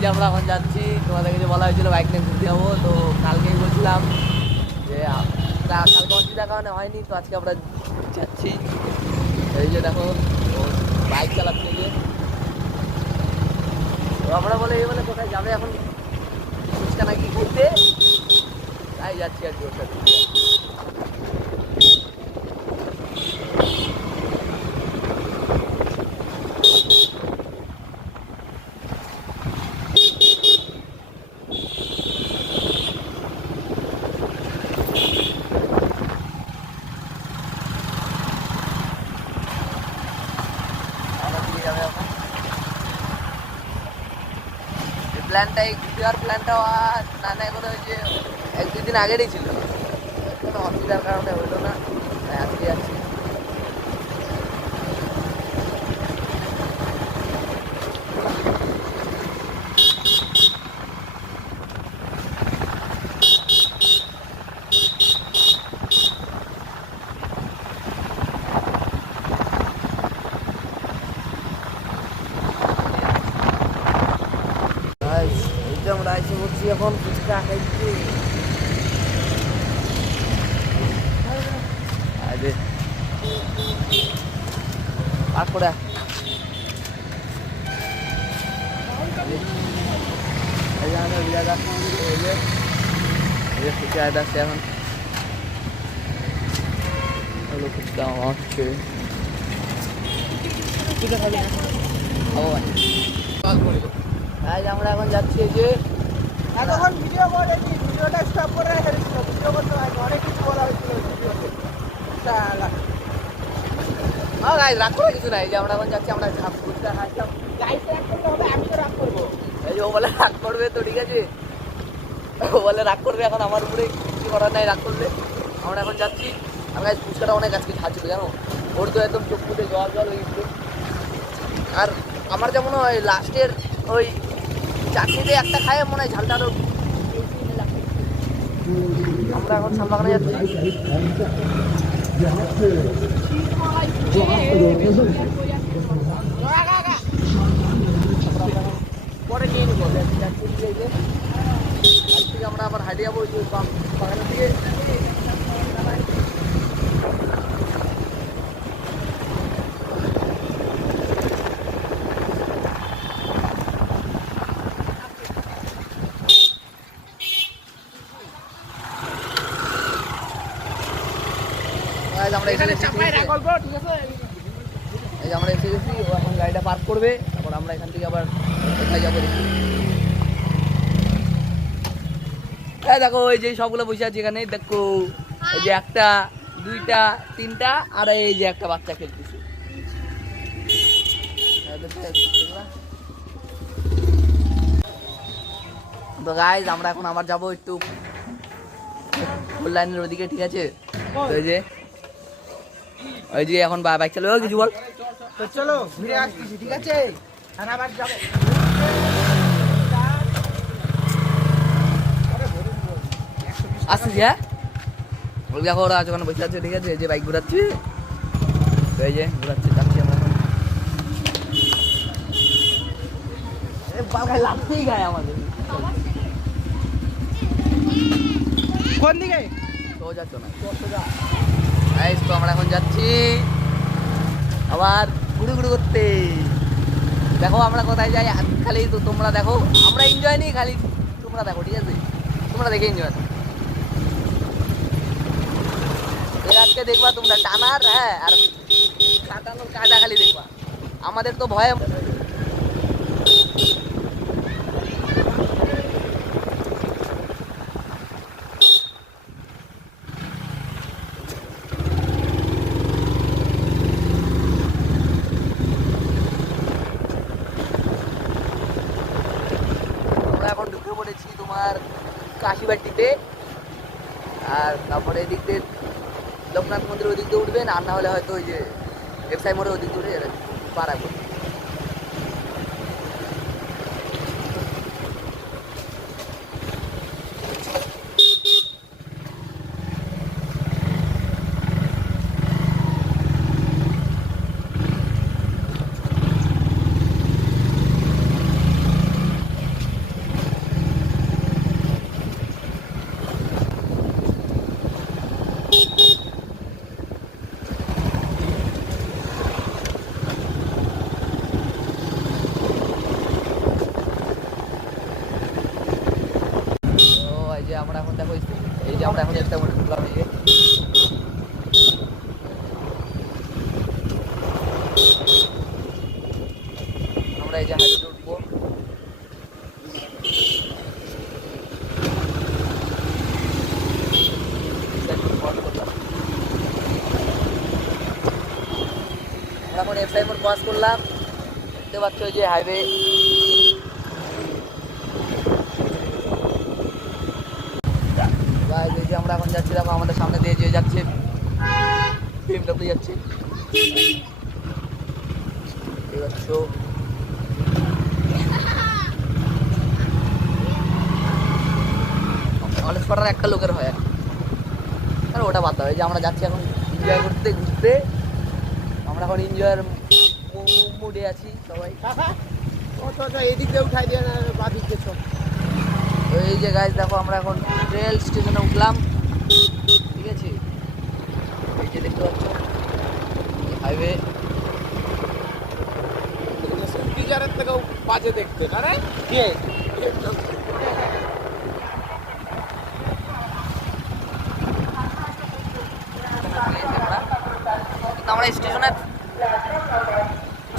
যে আমরা এখন যাচ্ছি, তোমাদেরকে যে বলা হয়েছিল বাইক নিয়ে ঘুরতে যাবো, তো কালকেই বলছিলাম যে কালকে অসুবিধা কারণে হয়নি, তো আজকে আমরা যাচ্ছি। এই যে দেখো বাইক চালাচ্ছে যে, তো আমরা বলে কোথায় যাবে এখন ফুচকা নাকি খেতে, তাই যাচ্ছি আর কি ওর সাথে। প্ল্যানটা এই ঘুরতে যাওয়ার প্ল্যানটা না করে ওই যে 1-2 দিন আগেরই ছিল, কোনো অসুবিধার কারণে হইলো না, আজকে যাচ্ছি। আমরা এসে বলছি এখন ফুচকা খাইছি। তারপরে ফুচকা আসছে এখন, ফুচকা হচ্ছে আমরা এখন যাচ্ছি যে এতক্ষণ ভিডিও করেছি, ভিডিওটা স্টপ করে রেখেছিল, ভিডিও করতে হয় অনেক কিছু বলা হয়েছিল ভিডিওতে। রাগ করে কিছু নাই, যে আমরা এখন যাচ্ছি, আমরা ফুচকা খাচ্ছিলাম, লাইফ রাগ করতে হবে, আমি তো রাগ করবো। এই যে ও বলে রাগ করবে, তো ঠিক আছে ও বলে রাগ করবে, এখন আমার উপরে কিছু করার নাই রাগ করলে। আমরা এখন যাচ্ছি, আমরা ফুচকাটা অনেক আজকে খাচ্ছিল জানো, ওর তো একদম চোখ ফুটে জল জল হয়ে গেছিল। আর আমার যেমন হয় লাস্টের ওই চাটনিতে একটা খায় মনে হয় ঝালটা আরো। আমরা এখন শালবাগানে যাচ্ছি। পরে নিয়ে নিবো, আমরা আবার হাঁটে যাবো ওই বাগানের দিকে। আমরা এসে গেছি, ও এখন গাড়িটা পার্ক করবে, তারপর আমরা এখান থেকে আবার কোথায় যাবো দেখি। দেখো ওই যে সবগুলো বসে আছে এখানে, দেখো এই যে 1টা 2টা 3টা আর এই যে একটা বাচ্চা খেলতেছে। তো গাইজ আমরা এখন আবার যাবো একটু ফুল লাইনের ওদিকে, ঠিক আছে? ওই যে এখন বাইক চালাবে, কিছু বল। তো চলো ঘুরে আসতেছি, ঠিক আছে? আবার যাবো। আসতেছি, হ্যাঁ ওই দেখো ওরা ওখানে বসে আছে, ঠিক আছে? যে বাইক ঘুরাচ্ছি, এই যে ঘুরাচ্ছি, যাচ্ছি আমরা এখন। বালগায় লাগতেই গায়ে আমাদের। কোন দিকে? তো যাচ্ছ না, তো আমরা এখন যাচ্ছি আবার ঘুরে ঘুরে করতে। দেখো আমরা কোথায় যাই, খালি তো তোমরা দেখো, আমরা এনজয় নিই, খালি তোমরা দেখো, ঠিক আছে? তোমরা দেখে এনজয় করো। এরাকে দেখবা তোমরা টানার, হ্যাঁ, আর কাটানোর কাটা খালি দেখবা, আমাদের তো ভয়ে। এখন ঢুকে পড়েছি তোমার কাশিবাটিতে, আর তারপরে এদিক দিয়ে লোকনাথ মন্দির ওই দিক দিয়ে উঠবেন, আর না হলে হয়তো ওই যে ব্যবসায়ী মোড়ে ওই দিক দিয়ে উঠে পাড়া করবে। আমরা এখন দেখো এই যে আমরা এখন একটা মনে ঢুকলাম এই যে আমরা এই যে হাইওয়েতে উঠবো। আমরা এখন এফ সাইমন ক্রস করলাম, দেখতে পাচ্ছ যে হাইওয়ে। এই যে আমরা এখন যাচ্ছি, দেখো আমাদের সামনে দিয়ে যে যাচ্ছে BMW যাচ্ছে, দেখতে পাচ্ছ। কলেজ পাড়ার একটা লোকের হয় আর ওটা বাদ দাও। এই যে আমরা যাচ্ছি এখন এনজয় করতে ঘুরতে, আমরা এখন এনজয়ের মুডে আছি সবাই। এদিক দিয়ে উঠাই দিয়ে বা দিক দিয়ে চল। তো এই যে গাইজ দেখো আমরা এখন রেল স্টেশনে উঠলাম, ঠিক আছে। এই যে দেখতে পাচ্ছ হাইওয়ে, টিজারের থেকেও বাজে দেখতে না রে। কিন্তু আমরা স্টেশনে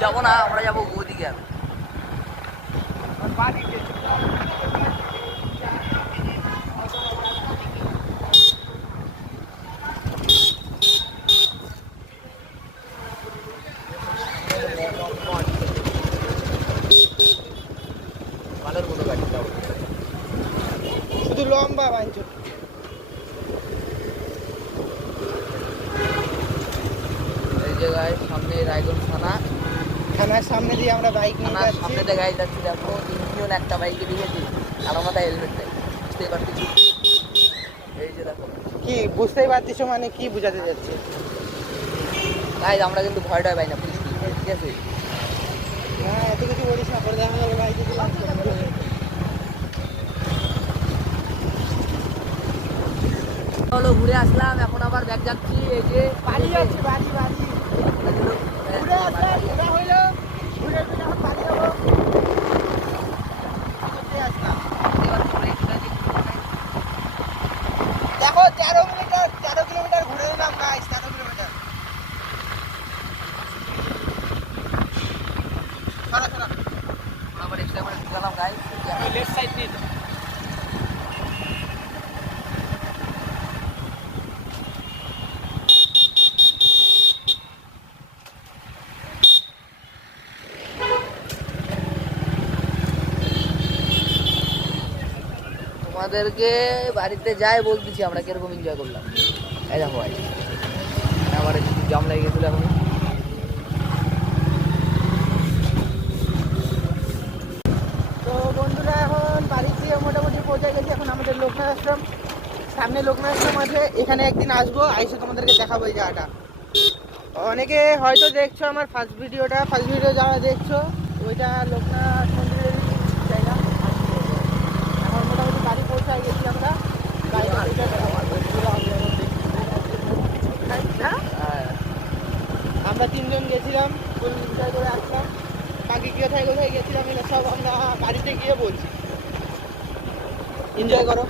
যাবো না, আমরা যাবো ওদিকে। আর ভালোর মতো গাড়ি যাবো, শুধু লম্বা বাঞ্চ। এই জায়গায় সামনে রায়গঞ্জ থানা, থানার সামনে দিয়ে আমরা বাইক নিয়ে থানার যাচ্ছি। সামনে দিয়ে গাড়ি যাচ্ছি। দেখো তিনজন একটা বাইকে দিয়েছি, কারো মাথায় হেলমেট নেই, বুঝতেই পারতেছি। এই যে দেখো কি বুঝতেই পারছিস, মানে কি বোঝাতে যাচ্ছে? গাইজ আমরা কিন্তু ভয় টয় পাই না পুলিশ, ঠিক আছে। না এত কিছু বলিস না, পরে দেখা যাবে বাইকে দিলাম। চলো ঘুরে আসলাম, এখন আবার ব্যাগ যাচ্ছি। এই যে বাড়ি যাচ্ছি, বাড়ি বাড়ি ঘুরে আসলাম, ঘোরা হইলো, ঘুরে ফিরে এখন বাড়ি যাবো। ঘুরে আসলাম। দেখো 13 কিলোমিটার ঘুরে নিলাম গাইস, 13 কিলোমিটার। সরা সরা আবার এক্সট্রা করে ঢুকালাম গাইজ। লেফট সাইড নিয়ে তোমাদেরকে বাড়িতে যাই বলতেছি আমরা কিরকম এনজয় করলাম। এই দেখো ভাই, আবার একটু জাম লেগে গেছিল এখন। তো বন্ধুরা এখন বাড়ি গিয়ে মোটামুটি পৌঁছে গেছি। এখন আমাদের লোকনাথ আশ্রম, সামনে লোকনাথ আশ্রম আছে, এখানে একদিন আসবো, আইসে তোমাদেরকে দেখাবো এই জায়গাটা। অনেকে হয়তো দেখছো আমার ফার্স্ট ভিডিও যারা দেখছো, ওইটা লোকনাথ মন্দিরের জায়গা। এখন মোটামুটি বাড়ি পৌঁছায় গেছি আমরা। হ্যাঁ, আমরা 3 জন গেছিলাম, ফুল এনজয় করে আসলাম। বাকি কোথায় কোথায় গেছিলাম এগুলো সব আমরা বাড়িতে গিয়ে বলছি। এনজয় করো।